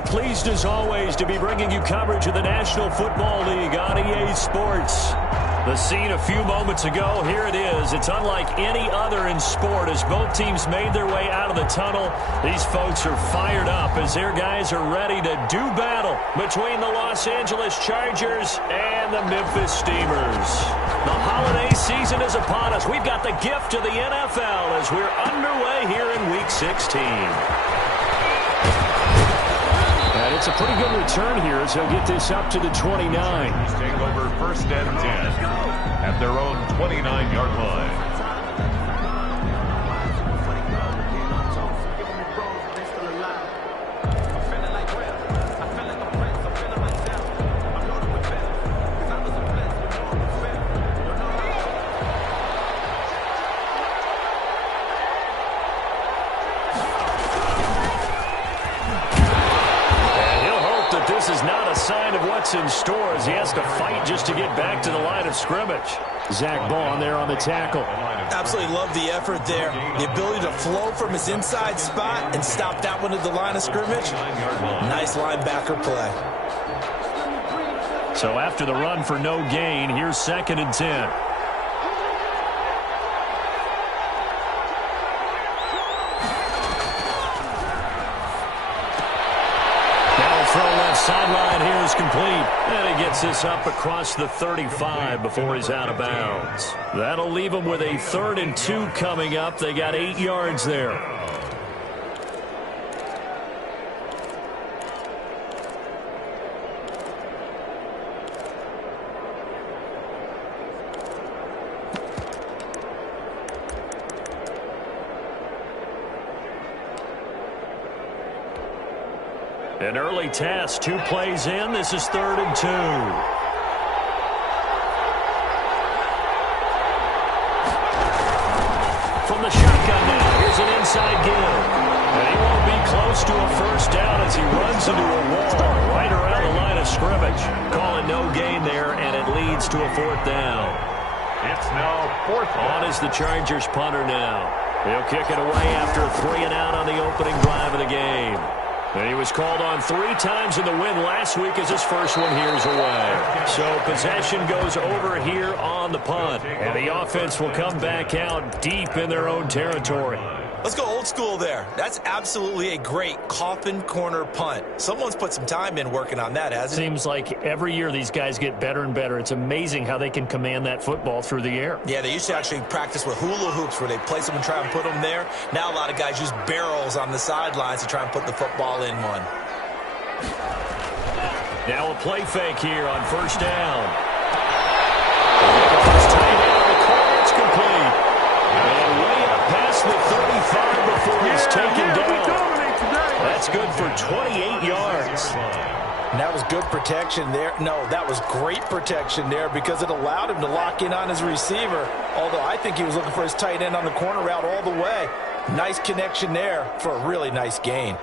are pleased as always to be bringing you coverage of the National Football League on EA Sports. The scene a few moments ago, here it is. It's unlike any other in sport as both teams made their way out of the tunnel. These folks are fired up as their guys are ready to do battle between the Los Angeles Chargers and the Memphis Steamers. The holiday season is upon us. We've got the gift of the NFL as we're underway here in Week 16. And it's a pretty good return here as they'll get this up to the 29. Take over 1st and 10 at their own 29-yard line. This is not a sign of what's in store as he has to fight just to get back to the line of scrimmage. Zach Baun there on the tackle. Absolutely love the effort there. The ability to flow from his inside spot and stop that one at the line of scrimmage. Nice linebacker play. So after the run for no gain, here's 2nd and 10. Sideline here is complete, and he gets this up across the 35 before he's out of bounds. That'll leave him with a 3rd and 2 coming up. They got 8 yards there. An early test, 2 plays in. This is 3rd and 2. From the shotgun now, here's an inside give. And he won't be close to a 1st down as he runs into a wall right around the line of scrimmage. Calling no gain there, and it leads to a 4th down. It's now 4th down. On is the Chargers punter now. He'll kick it away after a 3 and out on the opening drive of the game. And he was called on 3 times in the win last week as his first one here is away. So possession goes over here on the punt. And the offense will come back out deep in their own territory. Let's go old school there. That's absolutely a great coffin corner punt. Someone's put some time in working on that, hasn't it? Seems like every year these guys get better and better. It's amazing how they can command that football through the air. Yeah, they used to actually practice with hula hoops where they place them and try and put them there. Now a lot of guys use barrels on the sidelines to try and put the football in one. Now a play fake here on 1st down. First tight end on the corner, it's complete. And way up past the 35 before he's taken down. That's good for 28 yards. And that was good protection there. No, that was great protection there because it allowed him to lock in on his receiver. Although I think he was looking for his tight end on the corner route all the way. Nice connection there for a really nice gain.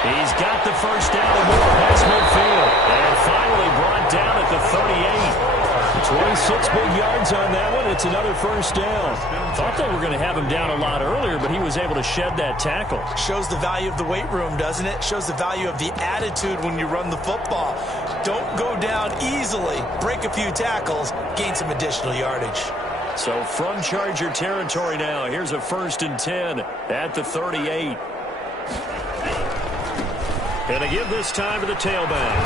He's got the 1st down and more past midfield. And finally brought down at the 38. 26 big yards on that one. It's another 1st down. Thought they were going to have him down a lot earlier, but he was able to shed that tackle. Shows the value of the weight room, doesn't it? Shows the value of the attitude when you run the football. Don't go down easily. Break a few tackles. Gain some additional yardage. So from Charger territory now, here's a 1st and 10 at the 38. And they give this time to the tailback.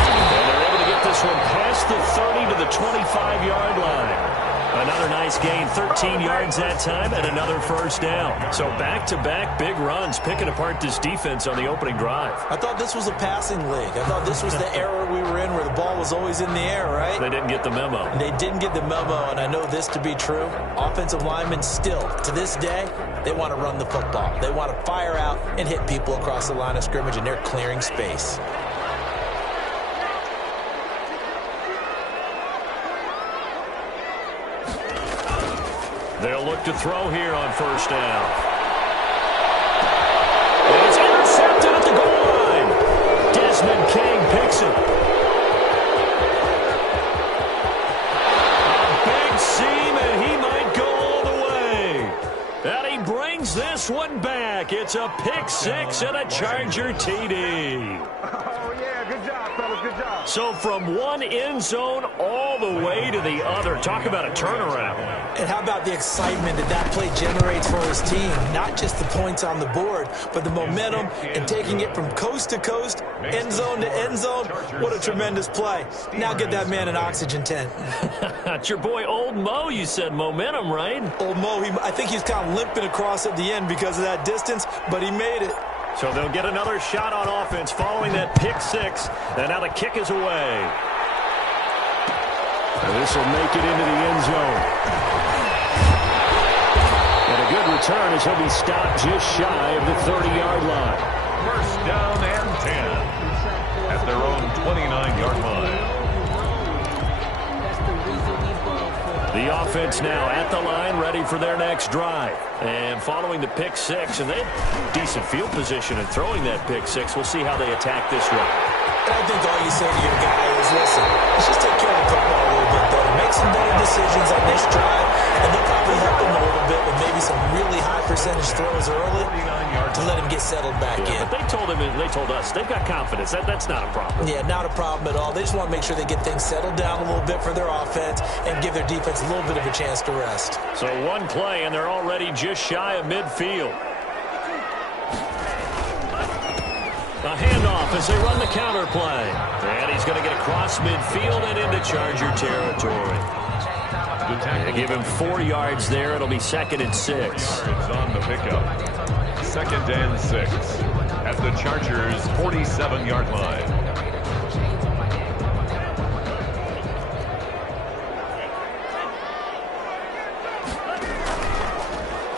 And they're able to get this one past the 30 to the 25-yard line. Another nice gain, 13 yards that time, and another 1st down. So back-to-back big runs, picking apart this defense on the opening drive. I thought this was a passing league. I thought this was the era we were in where the ball was always in the air, right? They didn't get the memo. They didn't get the memo, and I know this to be true. Offensive linemen still, to this day, they want to run the football. They want to fire out and hit people across the line of scrimmage, and they're clearing space. They'll look to throw here on 1st down. And it's intercepted at the goal line. Desmond King picks it. A big seam, and he might go all the way. And he brings this one back. It's a pick six and a Charger TD. Oh, yeah, good job, fellas, good job. So from one end zone all the way to the other. Talk about a turnaround. And how about the excitement that play generates for his team? Not just the points on the board, but the momentum and taking it from coast to coast, end zone to end zone. What a tremendous play. Now get that man an oxygen tent. It's your boy Old Mo, you said momentum, right? Old Mo, I think he's kind of limping across at the end because of that distance, but he made it. So they'll get another shot on offense following that pick six. And now the kick is away. And this will make it into the end zone. And a good return as he'll be stopped just shy of the 30-yard line. First down and 10 at their own 29-yard line. The offense now at the line, ready for their next drive. And following the pick six, and they had decent field position in throwing that pick six. We'll see how they attack this one. And I think all you say to your guy is, listen, let's just take care of the football a little bit better. Make some better decisions on this drive, and they'll probably help him a little bit with maybe some really high percentage throws early to let him get settled back in. But they told us they've got confidence. That's not a problem. Yeah, not a problem at all. They just want to make sure they get things settled down a little bit for their offense and give their defense a little bit of a chance to rest. So one play, and they're already just shy of midfield. A handoff as they run the counter play. And he's going to get across midfield and into Charger territory. They give him 4 yards there. It'll be 2nd and 6. It's on the pickup. 2nd and 6 at the Chargers' 47-yard line.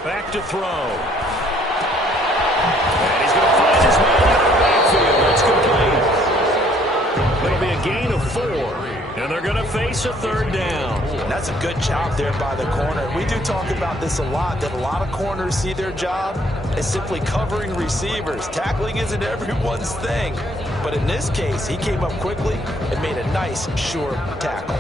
Back to throw. And he's going to find his man out of the backfield. That's complete. It'll be a gain of 4. And they're going to face a 3rd down. And that's a good job there by the corner. We do talk about this a lot, that a lot of corners see their job as simply covering receivers. Tackling isn't everyone's thing. But in this case, he came up quickly and made a nice, sure tackle.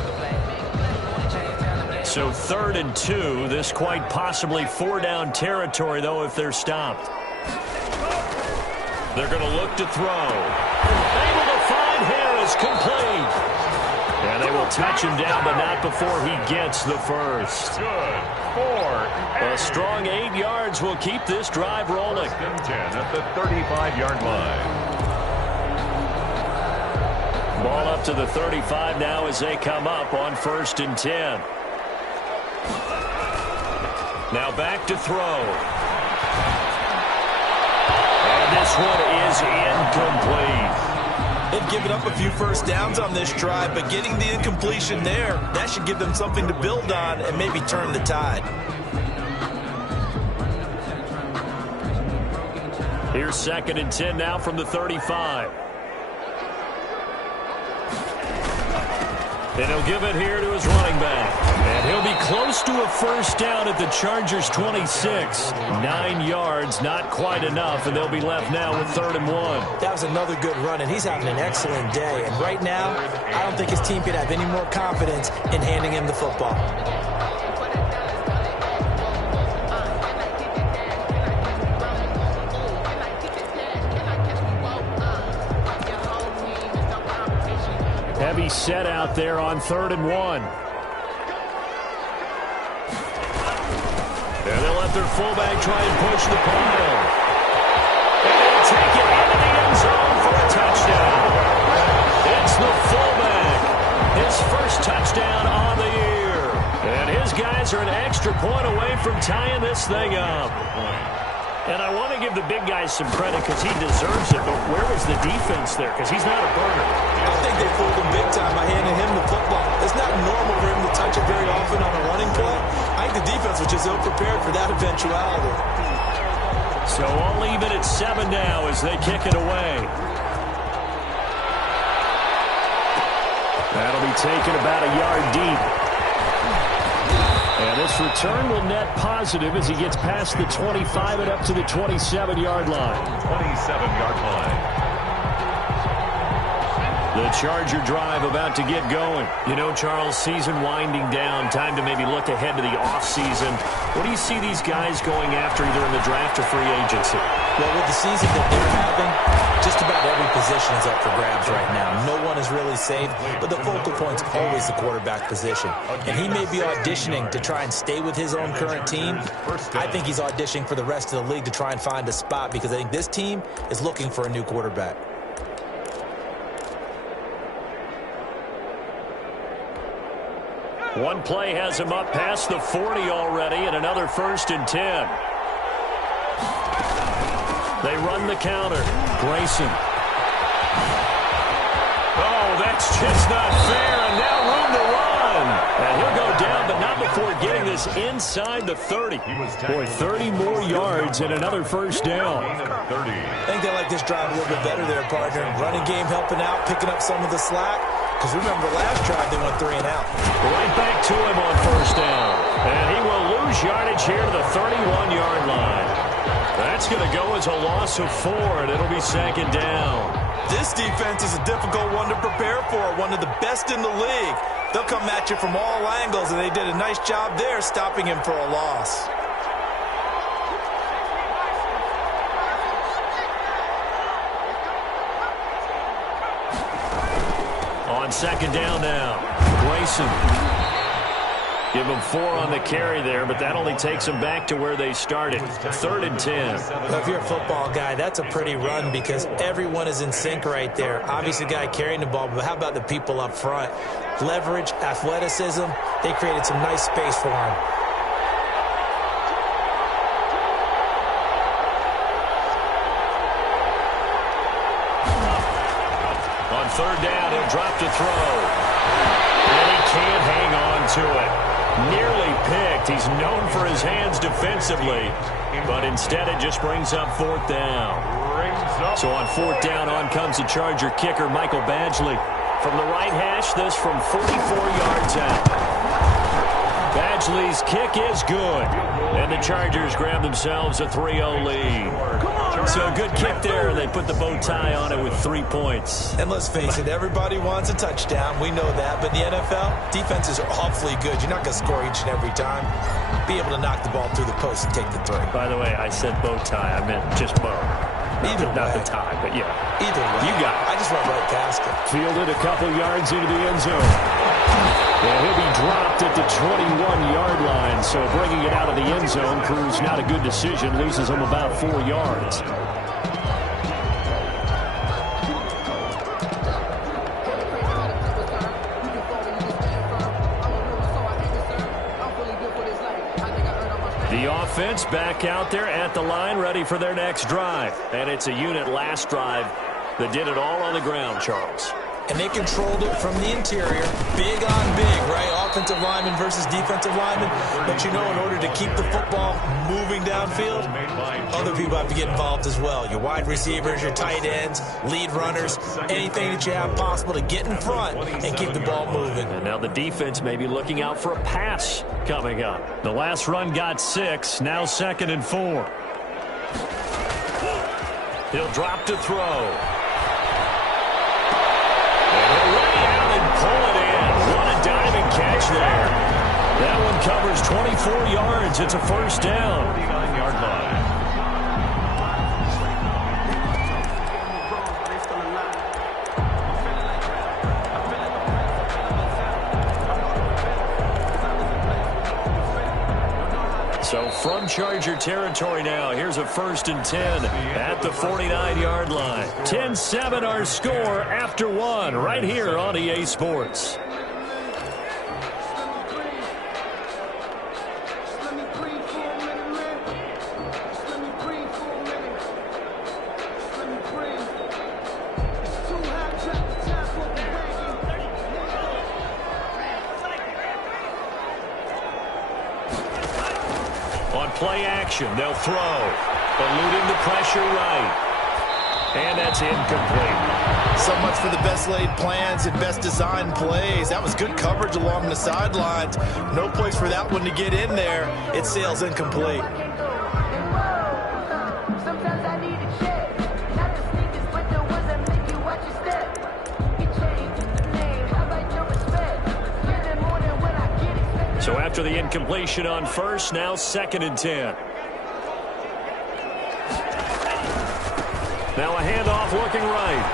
So 3rd and 2. This quite possibly 4-down territory, though, if they're stopped. They're going to look to throw. Able to find Harris, complete. And they will touch him down, but not before he gets the first. Good. 4. A strong 8 yards will keep this drive rolling. 1st and 10 at the 35-yard line. Ball up to the 35 now as they come up on 1st and 10. Now back to throw. And this one is incomplete. They've given up a few first downs on this drive, but getting the incompletion there, that should give them something to build on and maybe turn the tide. Here's 2nd and 10 now from the 35. And he'll give it here to his running back. And he'll be close to a first down at the Chargers' 26. 9 yards, not quite enough, and they'll be left now with 3rd and 1. That was another good run, and he's having an excellent day. And right now, I don't think his team could have any more confidence in handing him the football. Heavy set out there on 3rd and 1. And they'll let their fullback try and push the pile. And they'll take it into the end zone for a touchdown. It's the fullback. His first touchdown on the year. And his guys are an extra point away from tying this thing up. And I want to give the big guys some credit because he deserves it, but where was the defense there? Because he's not a burner. I think they fooled him big time by handing him the football. It's not normal for him to touch it very often on a running play. I think the defense was just ill-prepared for that eventuality. So all even at 7 now as they kick it away. That'll be taken about a yard deep. And this return will net positive as he gets past the 25 and up to the 27-yard line. 27-yard line. The Charger drive about to get going. You know, Charles, season winding down, time to maybe look ahead to the offseason. What do you see these guys going after either in the draft or free agency? Well, with the season that they're having, just about every position is up for grabs right now. No one is really safe, but the focal point's always the quarterback position. And he may be auditioning to try and stay with his own current team. I think he's auditioning for the rest of the league to try and find a spot because I think this team is looking for a new quarterback. One play has him up past the 40 already, and another 1st and 10. They run the counter. Grayson. Oh, that's just not fair, and now room to run. And he'll go down, but not before getting this inside the 30. Boy, 30 more yards and another 1st down. I think they like this drive a little bit better there, partner. Running game helping out, picking up some of the slack. Because remember, last drive they went 3 and out. Right back to him on 1st down. And he will lose yardage here to the 31-yard line. That's going to go as a loss of 4, and it'll be 2nd down. This defense is a difficult one to prepare for, one of the best in the league. They'll come at you from all angles, and they did a nice job there stopping him for a loss. On 2nd down now, Grayson. Give them 4 on the carry there, but that only takes them back to where they started. 3rd and 10. Well, if you're a football guy, that's a pretty run because everyone is in sync right there. Obviously, the guy carrying the ball, but how about the people up front? Leverage, athleticism, they created some nice space for him. On 3rd down, he'll drop to throw. And he can't hang on to it. Nearly picked. He's known for his hands defensively, but instead it just brings up 4th down. So on 4th down, on comes the Charger kicker, Michael Badgley. From the right hash, this from 44 yards out. Badgley's kick is good, and the Chargers grab themselves a 3-0 lead. So a good kick there, and they put the bow tie on it with 3 points. And let's face it, everybody wants a touchdown. We know that. But in the NFL, defenses are awfully good. You're not going to score each and every time. Be able to knock the ball through the post and take the 3. By the way, I said bow tie. I meant just bow. Not the tie, but yeah. Either way. You got it. I just went right past it. Fielded a couple yards into the end zone. And he'll be dropped at the 21-yard line. So bringing it out of the end zone proves not a good decision. Loses him about 4 yards. The offense back out there at the line, ready for their next drive. And it's a unit last drive that did it all on the ground, Charles. And they controlled it from the interior. Big on big, right? Offensive lineman versus defensive lineman. But you know, in order to keep the football moving downfield, other people have to get involved as well. Your wide receivers, your tight ends, lead runners, anything that you have possible to get in front and keep the ball moving. And now the defense may be looking out for a pass coming up. The last run got 6, now 2nd and 4. He'll drop to throw. Pull it in. What a diving catch there. That one covers 24 yards. It's a 1st down. 49-yard line. So from Charger territory now, here's a 1st and 10 at the 49-yard line. 10-7 our score after 1 right here on EA Sports. Play action. They'll throw. Eluding the pressure right. And that's incomplete. So much for the best laid plans and best designed plays. That was good coverage along the sidelines. No place for that one to get in there. It sails incomplete. So after the incompletion on first, now 2nd and 10. Now a handoff looking right.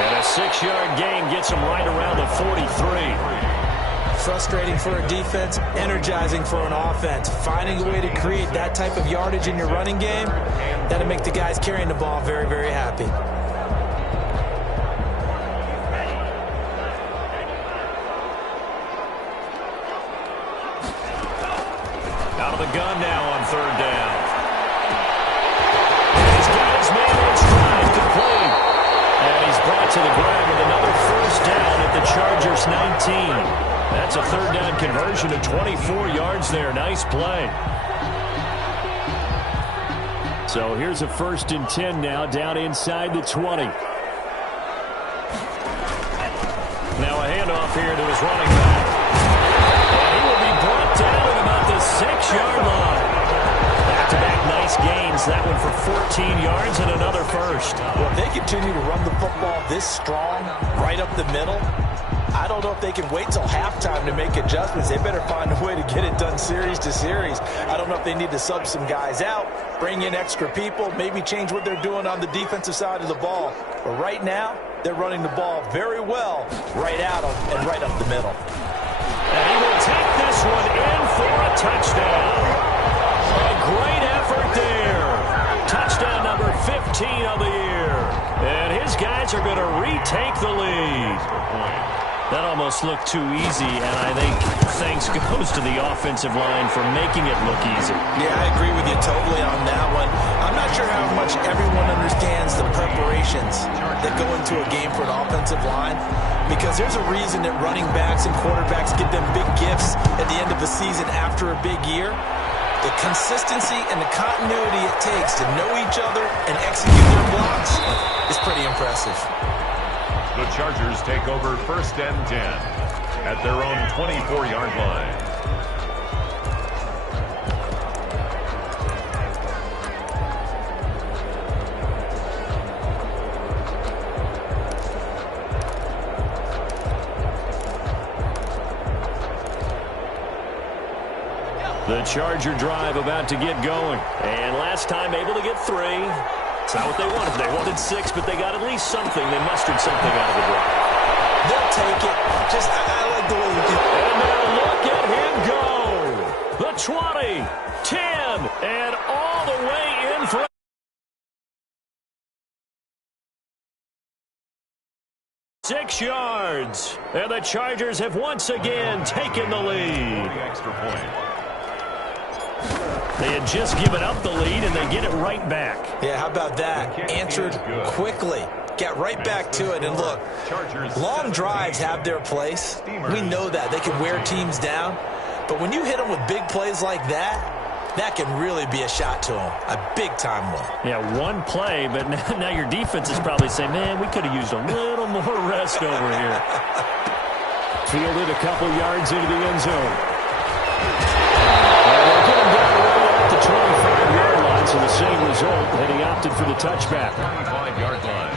And a 6-yard gain gets him right around the 43. Frustrating for a defense, energizing for an offense. Finding a way to create that type of yardage in your running game, that'll make the guys carrying the ball very, very happy. Out of the gun now on 3rd down. He's got his man in stride, complete. And he's brought to the ground with another 1st down at the Chargers 19. That's a 3rd down conversion of 24 yards there. Nice play. So here's a 1st and 10 now down inside the 20. Now a handoff here to his running back. And he will be brought down at about the 6-yard line. Back-to-back nice gains. That one for 14 yards and another 1st. Well, if they continue to run the football this strong, right up the middle, I don't know if they can wait till halftime to make adjustments. They better find a way to get it done series to series. I don't know if they need to sub some guys out, bring in extra people, maybe change what they're doing on the defensive side of the ball. But right now, they're running the ball very well right at them and right up the middle. And he will take this one in for a touchdown. A great effort there. Touchdown number 15 of the year. And his guys are going to retake the lead. That almost looked too easy, and I think thanks goes to the offensive line for making it look easy. Yeah, I agree with you totally on that one. I'm not sure how much everyone understands the preparations that go into a game for an offensive line, because there's a reason that running backs and quarterbacks get them big gifts at the end of the season after a big year. The consistency and the continuity it takes to know each other and execute their blocks is pretty impressive. The Chargers take over 1st and 10 at their own 24-yard line. The Charger drive about to get going. And last time able to get 3. It's not what they wanted. They wanted 6, but they got at least something. They mustered something out of the drive. They'll take it. Just, I like the way you do it. And now look at him go. The 20, 10, and all the way in for 6 yards. And the Chargers have once again taken the lead. Extra point. They had just given up the lead, and they get it right back. Yeah, how about that? Answered quickly. Get right back to it. And look, long drives have their place. We know that. They can wear teams down. But when you hit them with big plays like that, that can really be a shot to them. A big-time one. Yeah, one play, but now your defense is probably saying, man, we could have used a little more rest over here. Fielded a couple yards into the end zone. They'll get him down right at the 25-yard line, so the same result, and he opted for the touchback. 25-yard line.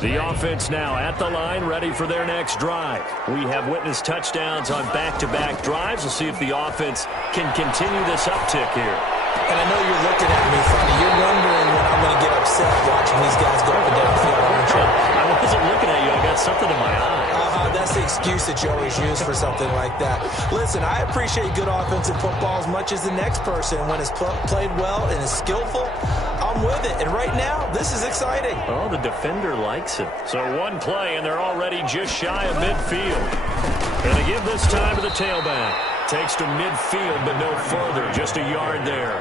The offense now at the line, ready for their next drive. We have witnessed touchdowns on back-to-back drives. We'll see if the offense can continue this uptick here. And I know you're looking at me funny. You're wondering when I'm going to get upset watching these guys go up and down the field, aren't you? I wasn't looking at you. I got something in my eye. That's the excuse that you always use for something like that. Listen, I appreciate good offensive football as much as the next person. When it's played well and is skillful, I'm with it. And right now, this is exciting. Oh, the defender likes it. So one play, and they're already just shy of midfield. And they give this time to the tailback. Takes to midfield, but no further. Just a yard there.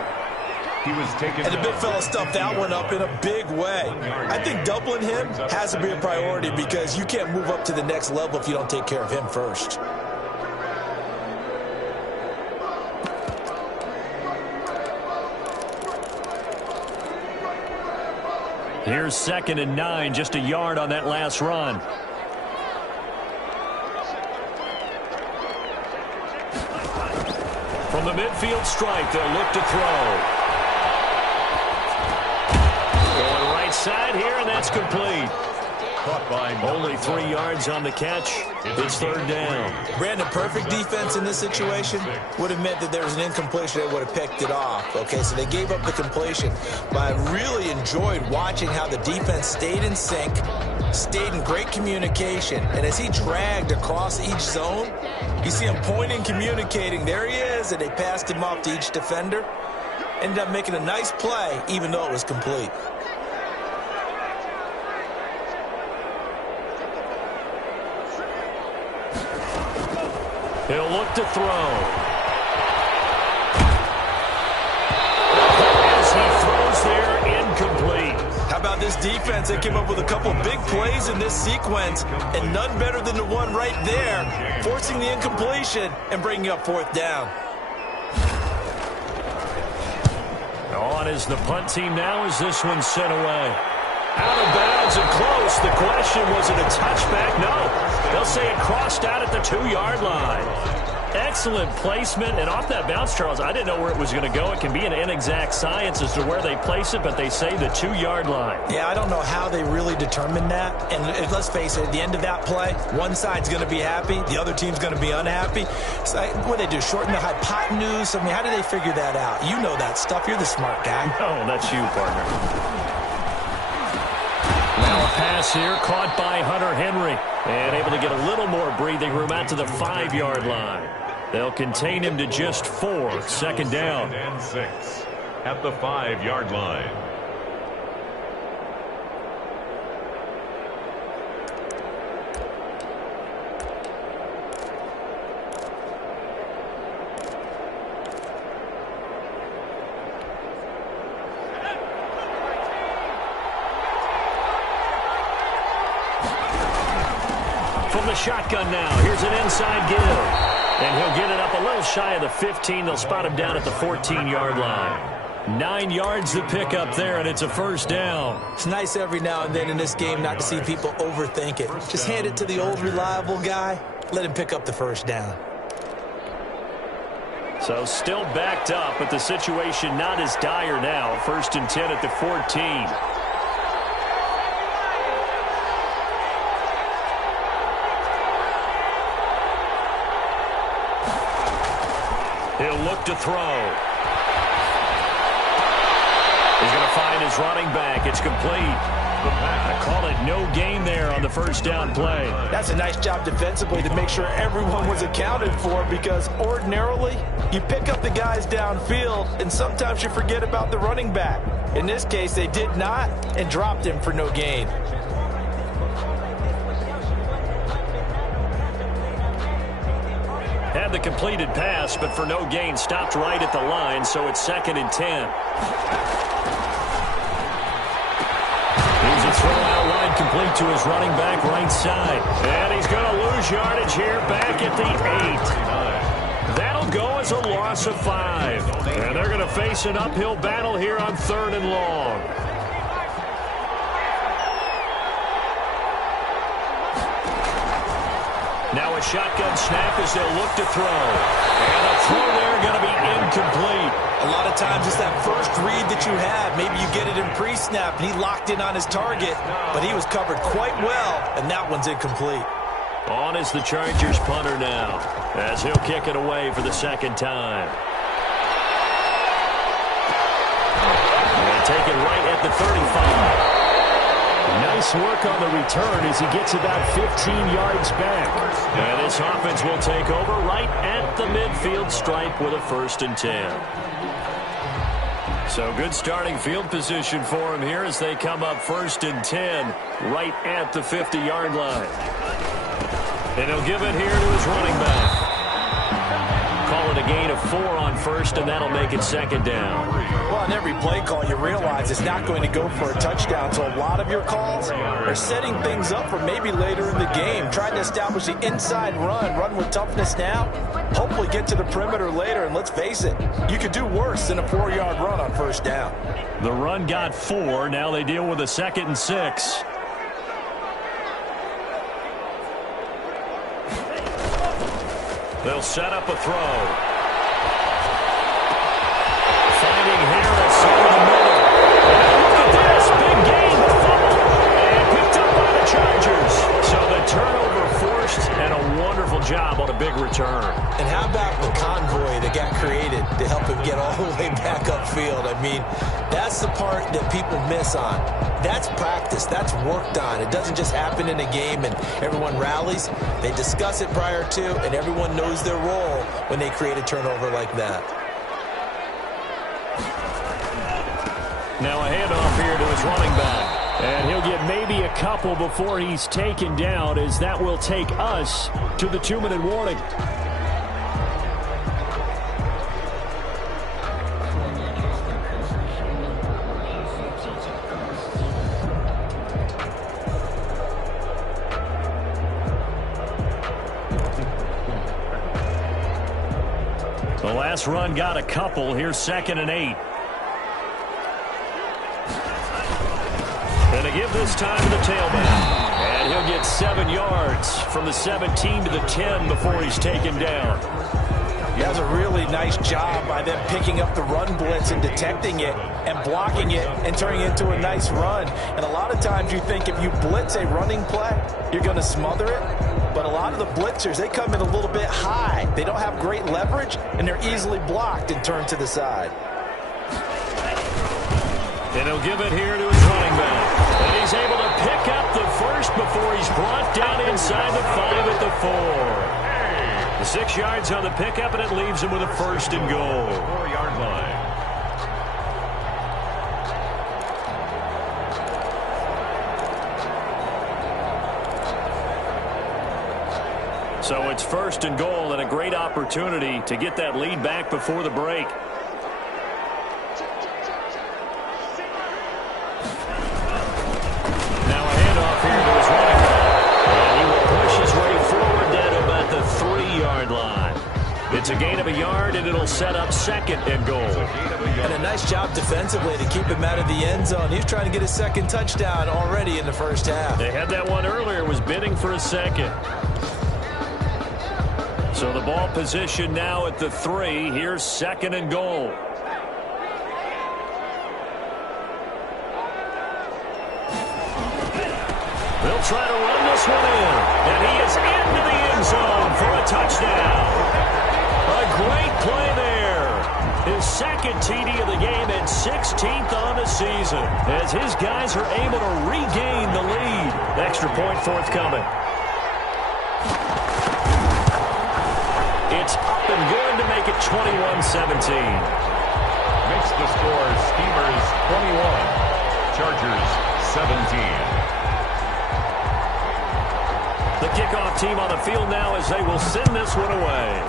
He was taken and the big fella stuffed that one up in a big way. I think doubling him has to be a priority because you can't move up to the next level if you don't take care of him first. Here's 2nd and 9, just a yard on that last run. From the midfield stripe, they'll look to throw. inside here, and that's complete. Caught by Only 3 yards on the catch. It's third down. Brandon, perfect defense in this situation would have meant that there was an incompletion that would have picked it off. Okay, so they gave up the completion. But I really enjoyed watching how the defense stayed in sync, stayed in great communication. And as he dragged across each zone, you see him pointing, communicating. There he is, and they passed him off to each defender. Ended up making a nice play, even though it was complete. He'll look to throw. As he throws there, incomplete. How about this defense? They came up with a couple big plays in this sequence, and none better than the one right there, forcing the incompletion and bringing up fourth down. On is the punt team now as this one's sent away. Out of bounds and close. The question, was it a touchback? No. They'll say it crossed out at the 2-yard line. Excellent placement. And off that bounce, Charles, I didn't know where it was going to go. It can be an inexact science as to where they place it, but they say the 2-yard line. Yeah, I don't know how they really determined that. And let's face it, at the end of that play, one side's going to be happy, the other team's going to be unhappy. So what do they do, shorten the hypotenuse? I mean, how do they figure that out? You know that stuff. You're the smart guy. No, that's you, partner. Now a pass here caught by Hunter Henry. And able to get a little more breathing room out to the 5-yard line. They'll contain him to just 4. Second down. Second and 6 at the 5-yard line. From the shotgun now, here's an inside give. And he'll get it up a little shy of the 15. They'll spot him down at the 14-yard line. 9 yards to pick up there, and it's a first down. It's nice every now and then in this game not to see people overthink it. Just hand it to the old reliable guy. Let him pick up the first down. So still backed up, but the situation not as dire now. First and 10 at the 14. He'll look to throw. He's going to find his running back. It's complete. I call it no gain there on the first down play. That's a nice job defensively to make sure everyone was accounted for, because ordinarily you pick up the guys downfield and sometimes you forget about the running back. In this case, they did not and dropped him for no gain. Had the completed pass, but for no gain, stopped right at the line, so it's second and 10. Here's a throw out wide, complete to his running back right side. And he's going to lose yardage here back at the 8. That'll go as a loss of 5. And they're going to face an uphill battle here on 3rd and long. Now a shotgun snap as they'll look to throw. And a throw there going to be incomplete. A lot of times it's that first read that you have. Maybe you get it in pre-snap and he locked in on his target, but he was covered quite well, and that one's incomplete. On is the Chargers punter now, as he'll kick it away for the second time. And take it right at the 35. Nice work on the return as he gets about 15 yards back. And this offense will take over right at the midfield stripe with a 1st and 10. So good starting field position for him here as they come up 1st and 10 right at the 50-yard line. And he'll give it here to his running back. Call it a gain of 4 on 1st, and that'll make it 2nd down. Well, on every play call, you realize it's not going to go for a touchdown. So a lot of your calls are setting things up for maybe later in the game, trying to establish the inside run with toughness now, hopefully get to the perimeter later. And let's face it, you could do worse than a 4-yard run on 1st down. The run got 4. Now they deal with a 2nd and 6. They'll set up a throw. Finding Harris over the middle. And look at this. Big gain. job on a big return. And how about the convoy that got created to help him get all the way back upfield? I mean, that's the part that people miss on. That's practice. That's worked on. It doesn't just happen in a game and everyone rallies. They discuss it prior to, and everyone knows their role when they create a turnover like that. Now a handoff here to his running back. And he'll get maybe a couple before he's taken down, as that will take us to the 2-minute warning. The last run got a couple. Here's 2nd and 8. And to give this time to the tailback. And he'll get 7 yards from the 17 to the 10 before he's taken down. He does a really nice job by them picking up the run blitz and detecting it and blocking it and turning it into a nice run. And a lot of times you think if you blitz a running play, you're going to smother it. But a lot of the blitzers, they come in a little bit high. They don't have great leverage, and they're easily blocked and turned to the side. And he'll give it here to his running back. And he's able to pick up the first before he's brought down inside the 5 at the 4. The 6 yards on the pickup, and it leaves him with a 1st and goal. 4-yard line. So it's 1st and goal, and a great opportunity to get that lead back before the break. It's a gain of a yard, and it'll set up 2nd and goal. And a nice job defensively to keep him out of the end zone. He was trying to get his 2nd touchdown already in the first half. They had that one earlier, was bidding for a 2nd. So the ball position now at the 3. Here's 2nd and goal. They'll try to run this one in. And he is into the end zone for a touchdown. A great play there. His 2nd TD of the game and 16th on the season, as his guys are able to regain the lead. Extra point forthcoming. It's up and good to make it 21-17. Makes the score Steamers 21, Chargers 17. The kickoff team on the field now as they will send this one away.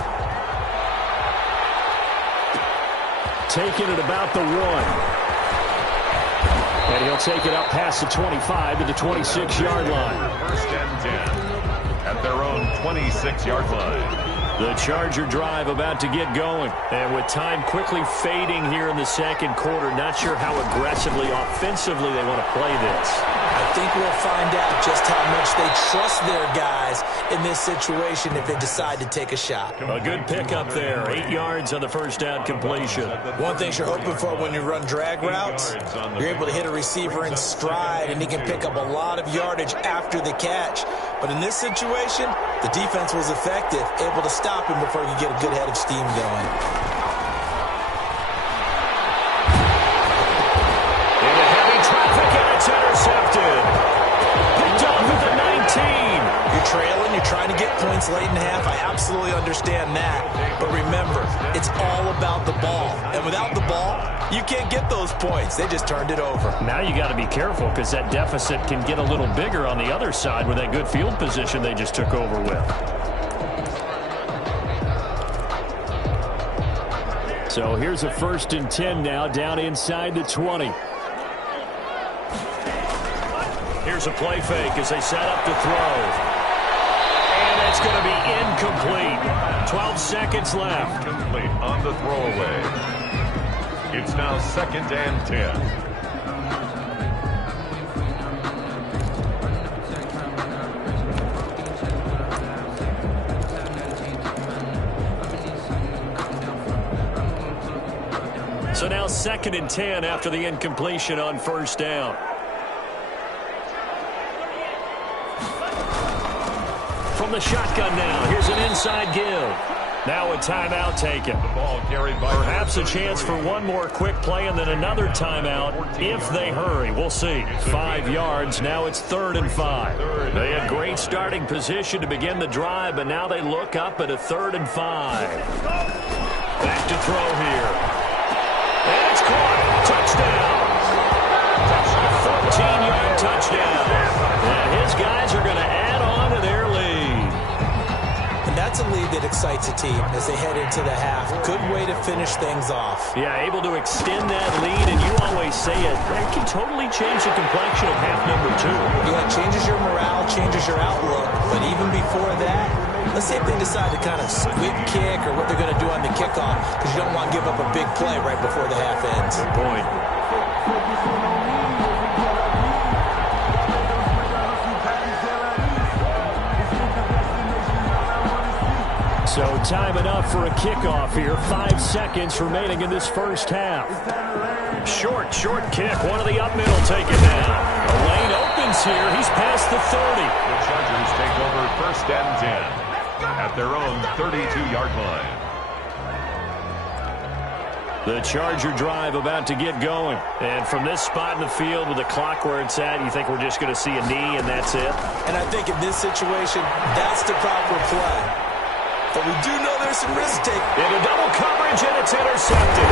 Taking it about the 1. And he'll take it up past the 25 to the 26-yard line. 1st and 10 at their own 26-yard line. The Charger drive about to get going. And with time quickly fading here in the 2nd quarter, not sure how aggressively, offensively they want to play this. I think we'll find out just how much they trust their guys in this situation if they decide to take a shot. A good pickup there. 8 yards on the first down completion. One thing you're hoping for when you run drag routes, you're able to hit a receiver in stride, and he can pick up a lot of yardage after the catch. But in this situation, the defense was effective, able to stop him before he could get a good head of steam going. Into heavy traffic, and it's intercepted. Picked off at the 19. You're trailing, you're trying to get points late in the half. I absolutely understand that. But remember, it's all about the ball. And without the ball, you can't get those points. They just turned it over. Now you got to be careful, because that deficit can get a little bigger on the other side with that good field position they just took over with. So here's a 1st and 10 now, down inside the 20. Here's a play fake as they set up to throw. And it's going to be incomplete. 12 seconds left. Incomplete on the throwaway. It's now 2nd and 10. So now 2nd and 10 after the incompletion on 1st down. from the shotgun now. Here's an inside give. Now a timeout taken. The ball carried by perhaps a chance for one more quick play and then another timeout if they hurry. We'll see. 5 yards. Now it's 3rd and 5. They had great starting position to begin the drive, but now they look up at a 3rd and 5. Back to throw here. And it's caught. Touchdown. A 14-yard touchdown. And his guys are going to add on to their lead. That's a lead that excites a team as they head into the half. Good way to finish things off. Yeah, able to extend that lead, and you always say it can totally change the complexion of half number 2. Yeah, it changes your morale, changes your outlook. But even before that, let's say if they decide to kind of squib kick or what they're going to do on the kickoff, because you don't want to give up a big play right before the half ends. Good point. So time enough for a kickoff here. 5 seconds remaining in this first half. Short kick. One of the up middle taken down. The lane opens here. He's past the 30. The Chargers take over 1st and 10 at their own 32-yard line. The Charger drive about to get going. And from this spot in the field with the clock where it's at, you think we're just going to see a knee and that's it? And I think in this situation, that's the proper play. But we do know there's some risk taken. Into double coverage, and it's intercepted.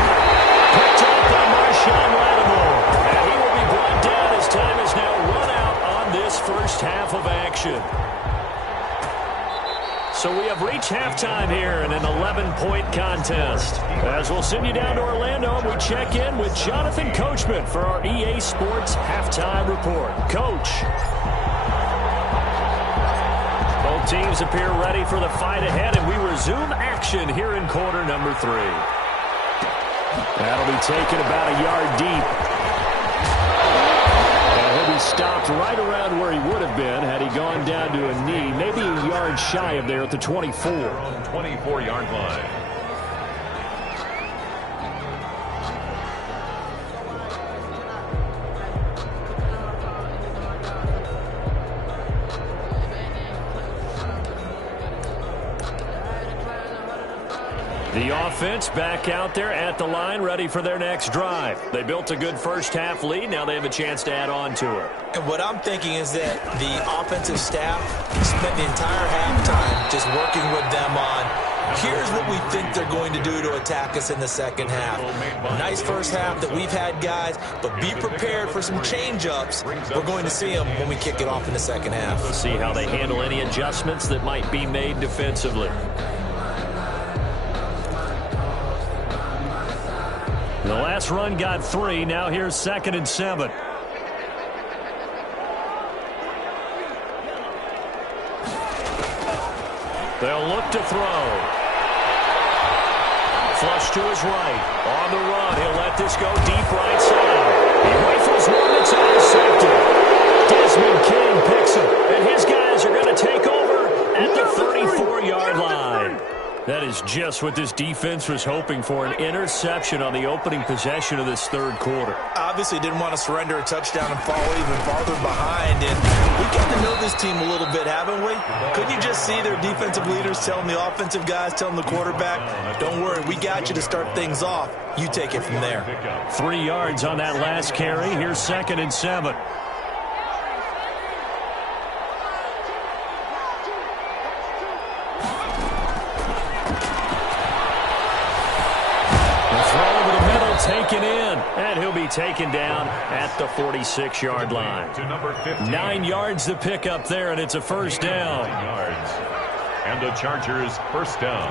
Picked up by Marshawn Lattimore. And he will be brought down as time is now run out on this first half of action. So we have reached halftime here in an 11-point contest. As we'll send you down to Orlando, and we check in with Jonathan Coachman for our EA Sports Halftime Report. Coach. Both teams appear ready for the fight ahead, and we resume action here in quarter number 3. That'll be taken about a yard deep. And he'll be stopped right around where he would have been had he gone down to a knee, maybe a yard shy of there at the 24. 24-yard line. The offense back out there at the line, ready for their next drive. They built a good first-half lead. Now they have a chance to add on to it. And what I'm thinking is that the offensive staff spent the entire halftime just working with them on, here's what we think they're going to do to attack us in the second half. Nice first half that we've had, guys, but be prepared for some change-ups. We're going to see them when we kick it off in the second half. We'll see how they handle any adjustments that might be made defensively. The last run got 3. Now here's 2nd and 7. They'll look to throw. Flush to his right. On the run. He'll let this go deep right side. He rifles one that's intercepted. Desmond King picks him. And his guys are going to take over at the 34-yard line. That is just what this defense was hoping for, an interception on the opening possession of this third quarter. Obviously didn't want to surrender a touchdown and fall even farther behind. And we got to know this team a little bit, haven't we? Couldn't you just see their defensive leaders telling the offensive guys, telling the quarterback, don't worry, we got you to start things off. You take it from there. 3 yards on that last carry. Here's 2nd and 7. Taken in, and he'll be taken down at the 46-yard line. 9 yards to pick up there, and it's a first down. 9 yards. And the Chargers first down.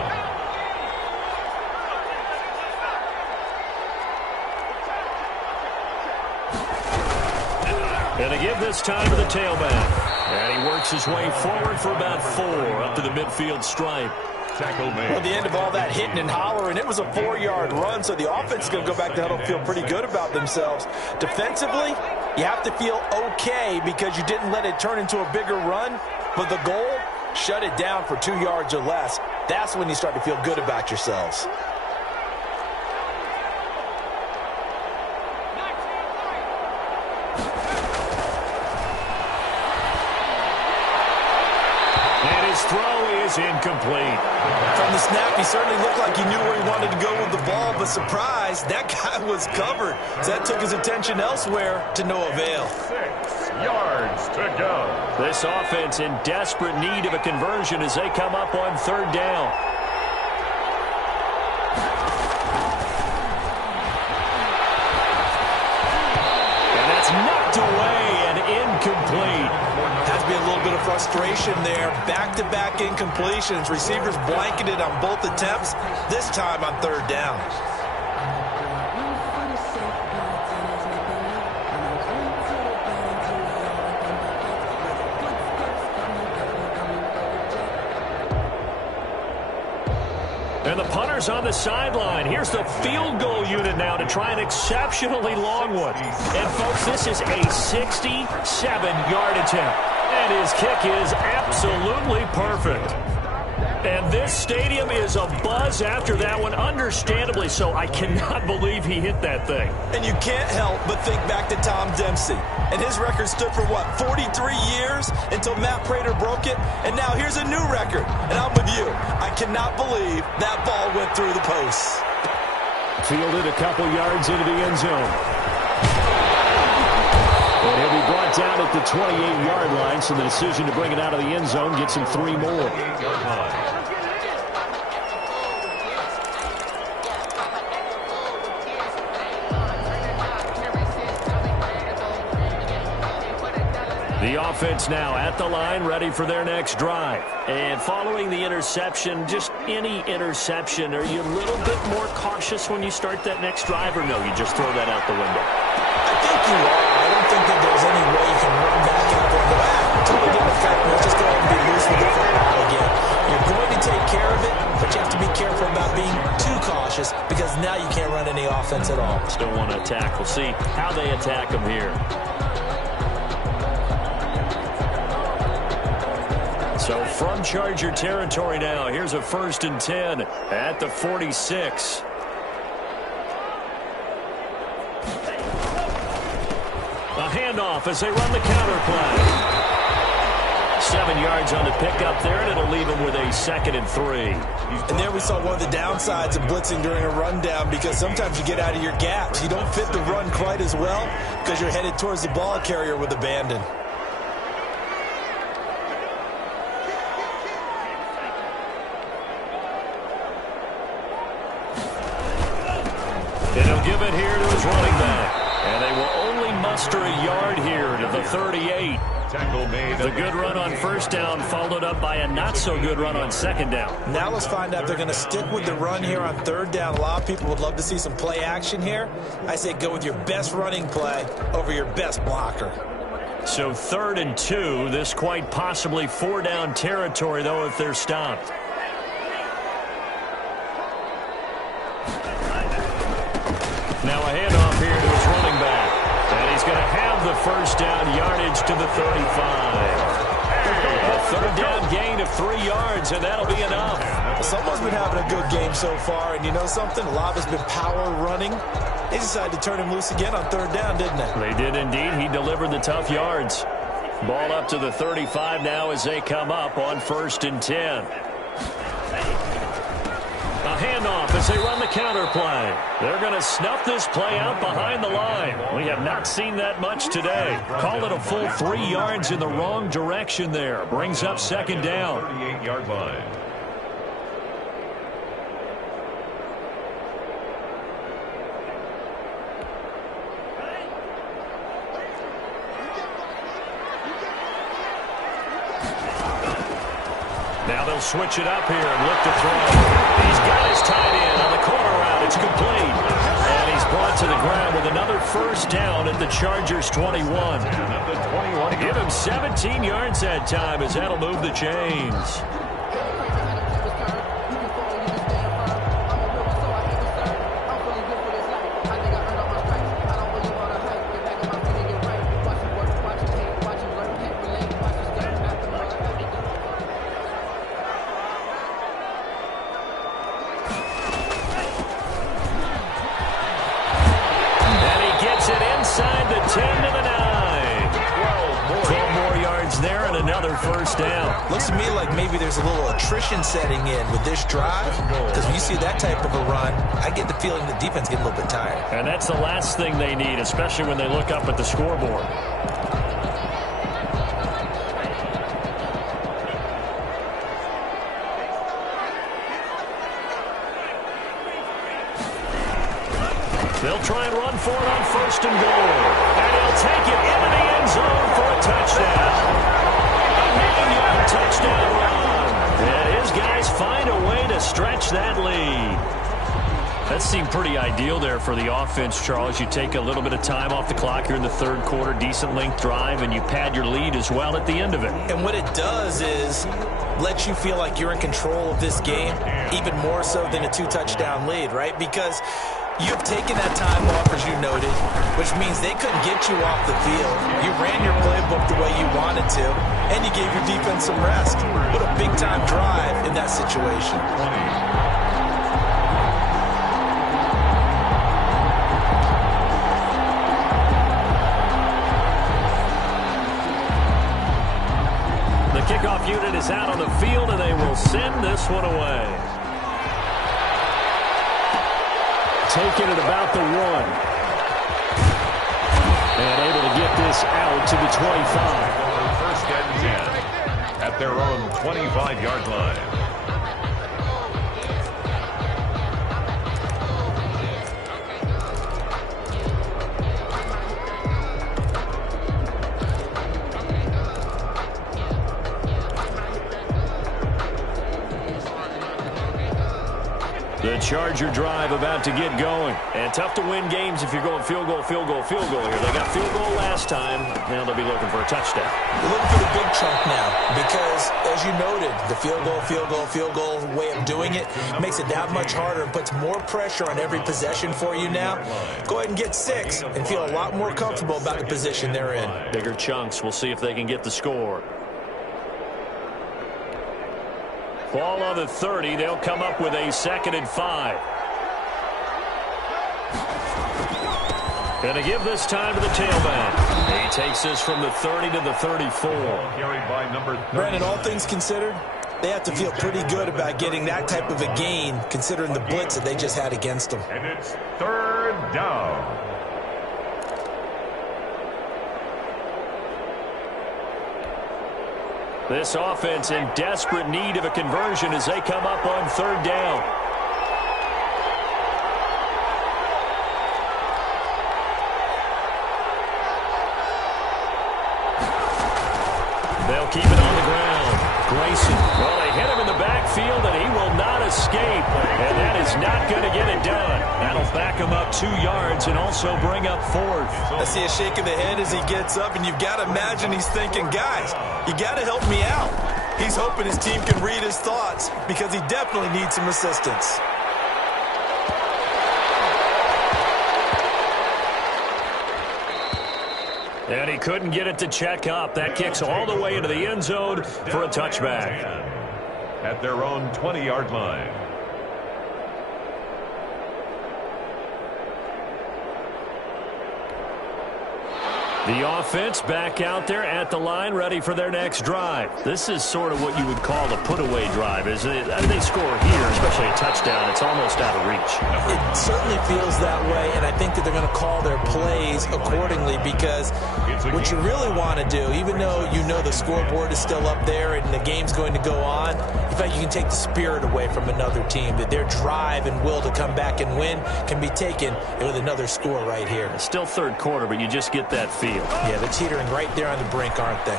And to give this time to the tailback. And he works his way forward for about 4 up to the midfield stripe. Tackle made. Well, at the end of all that hitting and hollering, it was a 4-yard run, so the offense is going to go back to huddle, feel pretty good about themselves. Defensively, you have to feel okay because you didn't let it turn into a bigger run, but the goal, shut it down for 2 yards or less. That's when you start to feel good about yourselves. And his throw is incomplete. From the snap, he certainly looked like he knew where he wanted to go with the ball, but surprise, that guy was covered. So that took his attention elsewhere to no avail. 6 yards to go. This offense in desperate need of a conversion as they come up on third down. And that's knocked away and incomplete. Has to be a little bit of frustration there. Back-to-back incompletions. Receivers blanketed on both attempts, this time on third down. And the punter's on the sideline. Here's the field goal unit now to try an exceptionally long one. And, folks, this is a 67-yard attempt. And his kick is absolutely perfect. And this stadium is abuzz after that one, understandably so. I cannot believe he hit that thing. And you can't help but think back to Tom Dempsey. And his record stood for, 43 years until Matt Prater broke it. And now here's a new record. And I'm with you. I cannot believe that ball went through the posts. Fielded a couple yards into the end zone. And he'll be brought down at the 28-yard line, so the decision to bring it out of the end zone gets him 3 more. The offense now at the line, ready for their next drive. And following the interception, just any interception, are you a little bit more cautious when you start that next drive, or no, you just throw that out the window? I think you are. I don't think that there's any way you can run back out there and go, totally didn't affect me. Let's just go ahead and be loose with the football again. You're going to take care of it, but you have to be careful about being too cautious because now you can't run any offense at all. Still want to attack. We'll see how they attack them here. So from Charger territory now, here's a 1st and 10 at the 46. A handoff as they run the counter play. 7 yards on the pickup there, and it'll leave him with a 2nd and 3. And there we saw one of the downsides of blitzing during a rundown because sometimes you get out of your gaps. You don't fit the run quite as well because you're headed towards the ball carrier with abandon. And he'll give it here to his running back. And they will only muster a yard here to the 38. Tackle made. The good run on first down followed up by a not-so-good run on second down. Now let's find out if they're going to stick with the run here on third down. A lot of people would love to see some play action here. I say go with your best running play over your best blocker. So 3rd and 2. This quite possibly 4-down territory, though, if they're stopped. Now a handoff here to his running back. And he's going to have the first down yardage to the 35. A 3rd down gain of 3 yards, and that'll be enough. Someone's been having a good game so far, and you know something? A lot of it's been power running. They decided to turn him loose again on 3rd down, didn't they? They did indeed. He delivered the tough yards. Ball up to the 35 now as they come up on 1st and 10. A handoff as they run the counter play. They're going to snuff this play out behind the line. We have not seen that much today. Call it a full 3 yards in the wrong direction there. Brings up 2nd down. 38-yard line. Now they'll switch it up here and look to throw. He's got his tight end on the corner route. It's complete. And he's brought to the ground with another first down at the Chargers 21. Give him 17 yards that time as that'll move the chains. Inside the 10 to the 9. 12 more yards there and another first down. Looks to me like maybe there's a little attrition setting in with this drive, because when you see that type of a run, I get the feeling the defense get a little bit tired. And that's the last thing they need, especially when they look up at the scoreboard. They'll try and run for it on 1st and goal. And he'll take it into the end zone for a touchdown. A 9-yard touchdown run. And his guys find a way to stretch that lead. That seemed pretty ideal there for the offense, Charles. You take a little bit of time off the clock here in the 3rd quarter, decent length drive, and you pad your lead as well at the end of it. And what it does is let you feel like you're in control of this game, even more so than a 2-touchdown lead, right? Because you've taken that time off, as you noted, which means they couldn't get you off the field. You ran your playbook the way you wanted to, and you gave your defense some rest. What a big-time drive in that situation. The kickoff unit is out on the field, and they will send this one away. Taking it about the 1. And able to get this out to the 25. 1st and 10 at their own 25-yard line. The Charger drive about to get going. And tough to win games if you're going field goal, field goal, field goal here. They got field goal last time. Now they'll be looking for a touchdown. They're looking for the big chunk now because, as you noted, the field goal, field goal, field goal way of doing it makes it that much harder and puts more pressure on every possession for you now. Go ahead and get 6 and feel a lot more comfortable about the position they're in. Bigger chunks. We'll see if they can get the score. Ball on the 30. They'll come up with a 2nd and 5. Going to give this time to the tailback. He takes this from the 30 to the 34. Carried by number 30. Brandon, all things considered, they have to feel pretty good about getting that type of a gain, considering the blitz that they just had against them. And it's 3rd down. This offense in desperate need of a conversion as they come up on 3rd down. They'll keep it on the ground. Grayson. Well, they hit him in the backfield, and he will not escape. And that is not going to get it done. That'll back him up 2 yards and also bring up 4th. I see a shake of the head as he gets up, and you've got to imagine he's thinking, guys, you got to help me out. He's hoping his team can read his thoughts because he definitely needs some assistance. And he couldn't get it to check up. That kicks all the way into the end zone for a touchback. At their own 20-yard line. The offense back out there at the line, ready for their next drive. This is sort of what you would call a put-away drive. As they score here, especially a touchdown, it's almost out of reach. It certainly feels that way, and I think that they're going to call their plays accordingly because what you really want to do, even though you know the scoreboard is still up there and the game's going to go on, in fact, you can take the spirit away from another team, that their drive and will to come back and win can be taken with another score right here. It's still 3rd quarter, but you just get that feel. Yeah, they're teetering right there on the brink, aren't they?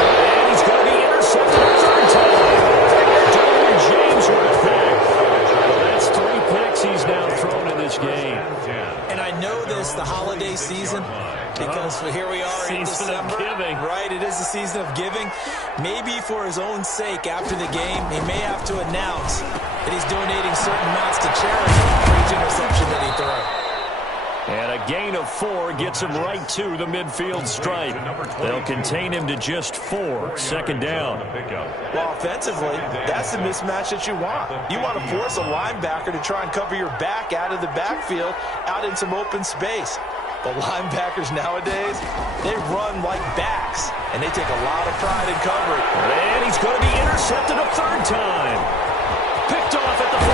And he's going to be intercepted a 3rd time. Derwin James with a pick. That's 3 picks he's now thrown in this game. And I know this, the holiday season, because here we are in December. Giving. Right, it is the season of giving. Maybe for his own sake after the game, he may have to announce that he's donating certain amounts to charity for each interception that he throws. And a gain of 4 gets him right to the midfield stripe. They'll contain him to just 4. 2nd down. Well, offensively, that's the mismatch that you want. You want to force a linebacker to try and cover your back out of the backfield, out in some open space. But linebackers nowadays, they run like backs, and they take a lot of pride in covering. And he's going to be intercepted a third time. Picked off at the 45.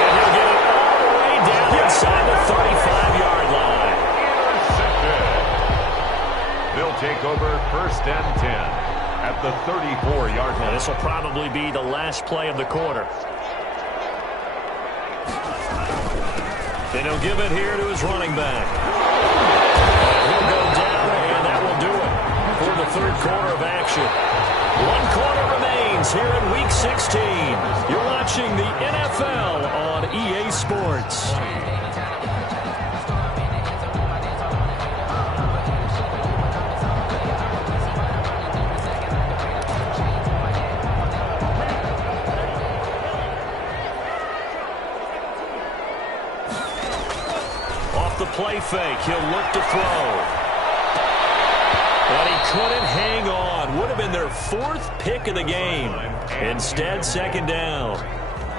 And he'll get it all the way down inside the 35-yard line. Intercepted. They'll take over 1st and 10 at the 34-yard line. This will probably be the last play of the quarter. Then he'll give it here to his running back. And he'll go down, and that will do it for the third quarter of action. 1 quarter remains here in Week 16. You're watching the NFL on EA Sports. The play fake. He'll look to throw. But he couldn't hang on. Would have been their 4th pick of the game. Instead, 2nd down.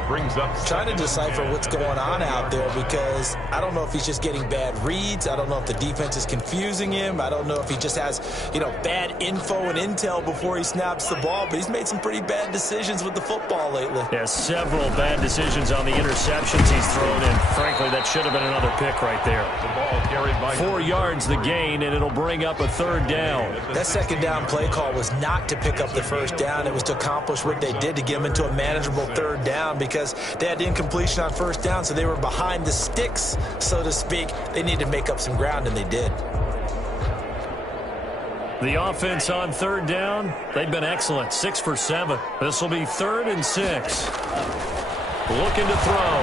Brings up trying to decipher what's going on out there, because I don't know if he's just getting bad reads. I don't know if the defense is confusing him. I don't know if he just has, bad info and intel before he snaps the ball. But he's made some pretty bad decisions with the football lately. Yeah, several bad decisions on the interceptions he's thrown in. Frankly, that should have been another pick right there. The ball carried by 4 yards the gain, and it'll bring up a 3rd down. That 2nd down play call was not to pick up the 1st down. It was to accomplish what they did, to get him into a manageable 3rd down, because they had incompletion on 1st down, so they were behind the sticks, so to speak. They needed to make up some ground, and they did. The offense on 3rd down, they've been excellent. 6 for 7. This will be 3rd and 6. Looking to throw.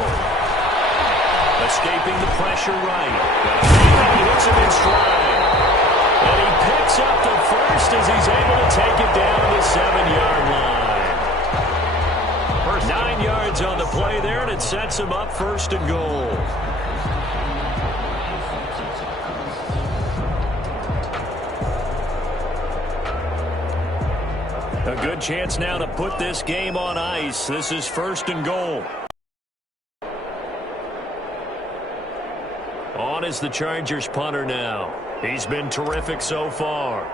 Escaping the pressure right. And he hits him in stride. And he picks up the first as he's able to take it down to the 7-yard line. 9 yards on the play there, and it sets him up 1st and goal. A good chance now to put this game on ice. This is 1st and goal. On is the Chargers punter now. He's been terrific so far.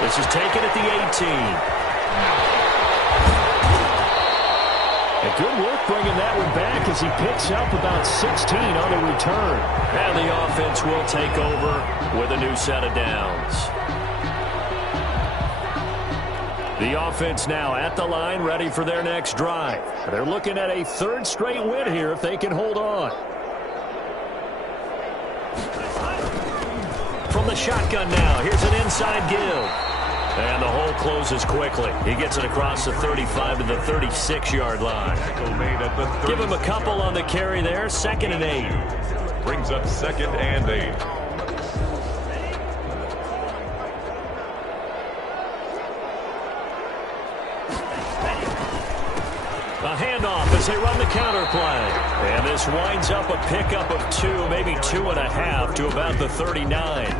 This is taken at the 18. A good work bringing that one back as he picks up about 16 on the return. And the offense will take over with a new set of downs. The offense now at the line, ready for their next drive. They're looking at a 3rd straight win here if they can hold on. From the shotgun now, here's an inside give. And the hole closes quickly. He gets it across the 35 to the 36-yard line. Give him a couple on the carry there. 2nd and 8. Brings up 2nd and 8. A handoff as they run the counter play. And this winds up a pickup of 2, maybe 2.5 to about the 39.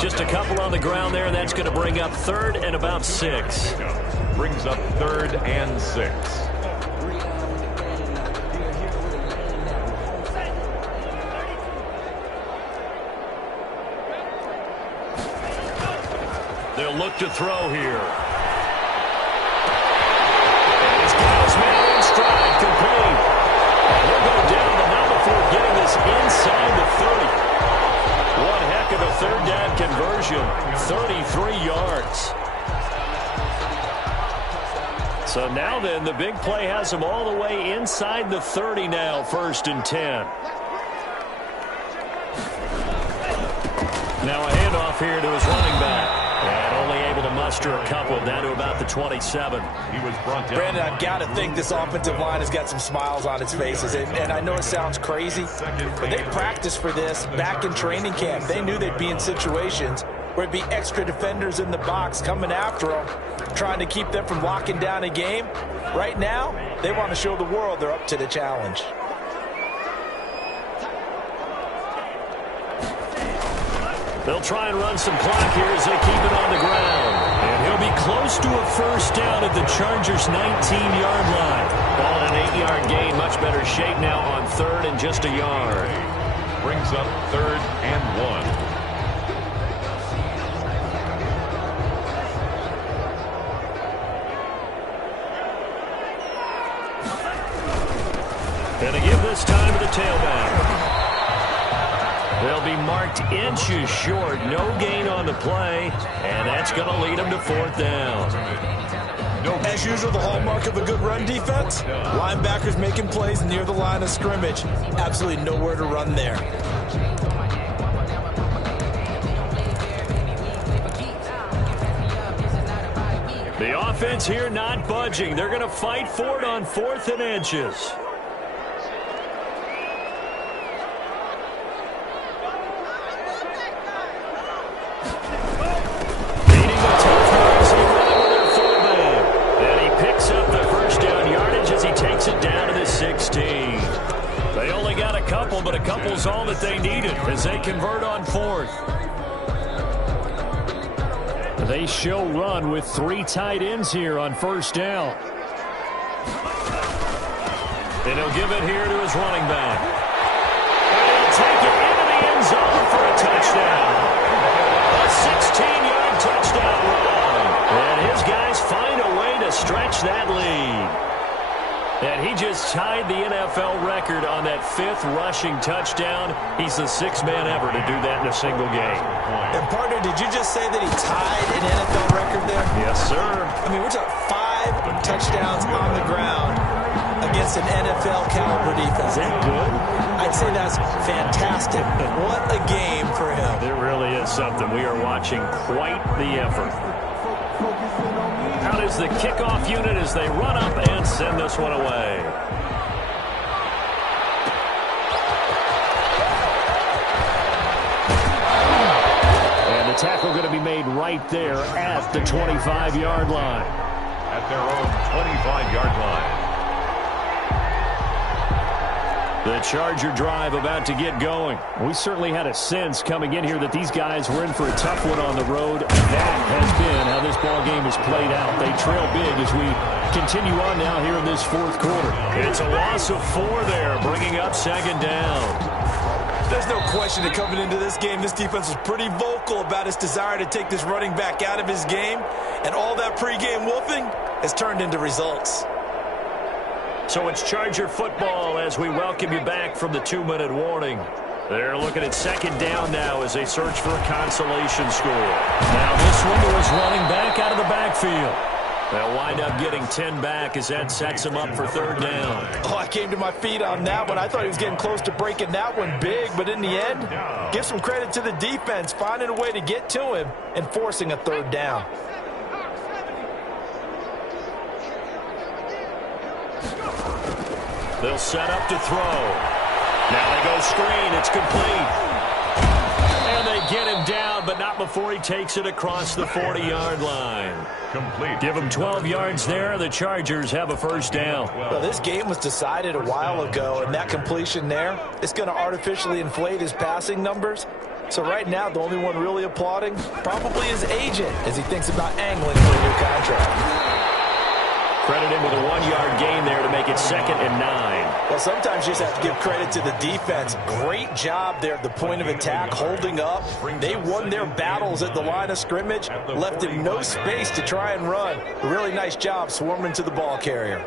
Just a couple on the ground there, and that's going to bring up 3rd and about 6. Brings up 3rd and 6. They'll look to throw here. And he's got his man in stride, complete. And he'll go down, but not before getting this inside the 30. One heck of a 3rd down conversion. 33 yards. So now then, the big play has him all the way inside the 30 now, 1st and 10. Now a handoff here to his running back. And only able to muster a couple down to about the 27. He was brought down. Brandon, I've got to think this offensive line has got some smiles on its faces. And I know it sounds crazy, but they practiced for this back in training camp. They knew they'd be in situations where it'd be extra defenders in the box coming after them, trying to keep them from locking down a game. Right now, they want to show the world they're up to the challenge. They'll try and run some clock here as they keep it on the ground. And he'll They'll be close to a first down at the Chargers' 19-yard line. Ball at an 8-yard gain. Much better shape now on third and just a yard. Brings up 3rd and 1. And they give this time to the tailback. They'll be marked inches short. No gain on the play, and that's going to lead them to 4th down. As usual, the hallmark of a good run defense, linebackers making plays near the line of scrimmage. Absolutely nowhere to run there. The offense here not budging. They're going to fight for it on 4th and inches. But a couple's all that they needed as they convert on 4th. They show run with 3 tight ends here on 1st down. And he'll give it here to his running back. And he'll take it into the end zone for a touchdown. A 16-yard touchdown run. And his guys find a way to stretch that lead. And he just tied the NFL record on that 5th rushing touchdown. He's the 6th man ever to do that in a single game. And, partner, did you just say that he tied an NFL record there? Yes, sir. I mean, we're talking 5 touchdowns on the ground against an NFL-caliber defense. Is that good? I'd say that's fantastic. What a game for him. It really is something. We are watching quite the effort. Out is the kickoff unit as they run up and send this one away. And the tackle going to be made right there at the 25-yard line. At their own 25-yard line. The Charger drive about to get going. We certainly had a sense coming in here that these guys were in for a tough one on the road. That has been how this ball game has played out. They trail big as we continue on now here in this 4th quarter. It's a loss of 4 there, bringing up 2nd down. There's no question that coming into this game, this defense was pretty vocal about its desire to take this running back out of his game. And all that pregame wolfing has turned into results. So it's Charger football as we welcome you back from the 2-minute warning. They're looking at 2nd down now as they search for a consolation score. Now this one to his running back out of the backfield. They'll wind up getting 10 back as that sets him up for 3rd down. Oh, I came to my feet on that one. I thought he was getting close to breaking that one big, but in the end, give some credit to the defense, finding a way to get to him and forcing a 3rd down. They'll set up to throw. Now they go screen. It's complete. And they get him down, but not before he takes it across the 40-yard line. Complete. Give him 12 yards there. The Chargers have a 1st down. Well, this game was decided a while ago, and that completion there, it's going to artificially inflate his passing numbers. So right now, the only one really applauding probably his agent as he thinks about angling for a new contract. Credit him with a 1-yard gain there to make it 2nd and 9. Well, sometimes you just have to give credit to the defense. Great job there at the point of attack, holding up. They won their battles at the line of scrimmage, left him no space to try and run. A really nice job swarming to the ball carrier.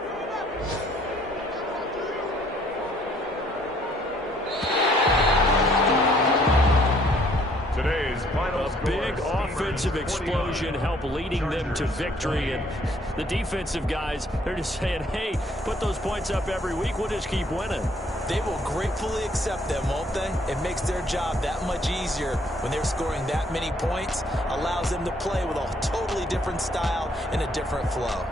Today's final A big offensive explosion helped leading them to victory. And the defensive guys, they're just saying, hey, put those points up every week. We'll just keep winning. They will gratefully accept them, won't they? It makes their job that much easier when they're scoring that many points. Allows them to play with a totally different style and a different flow.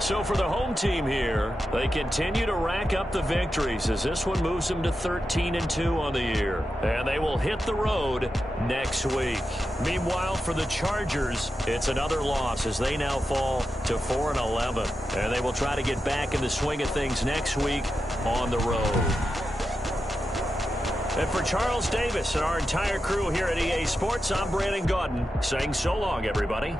So for the home team here, they continue to rack up the victories as this one moves them to 13-2 on the year. And they will hit the road next week. Meanwhile, for the Chargers, it's another loss as they now fall to 4-11. And they will try to get back in the swing of things next week on the road. And for Charles Davis and our entire crew here at EA Sports, I'm Brandon Gaudin saying so long, everybody.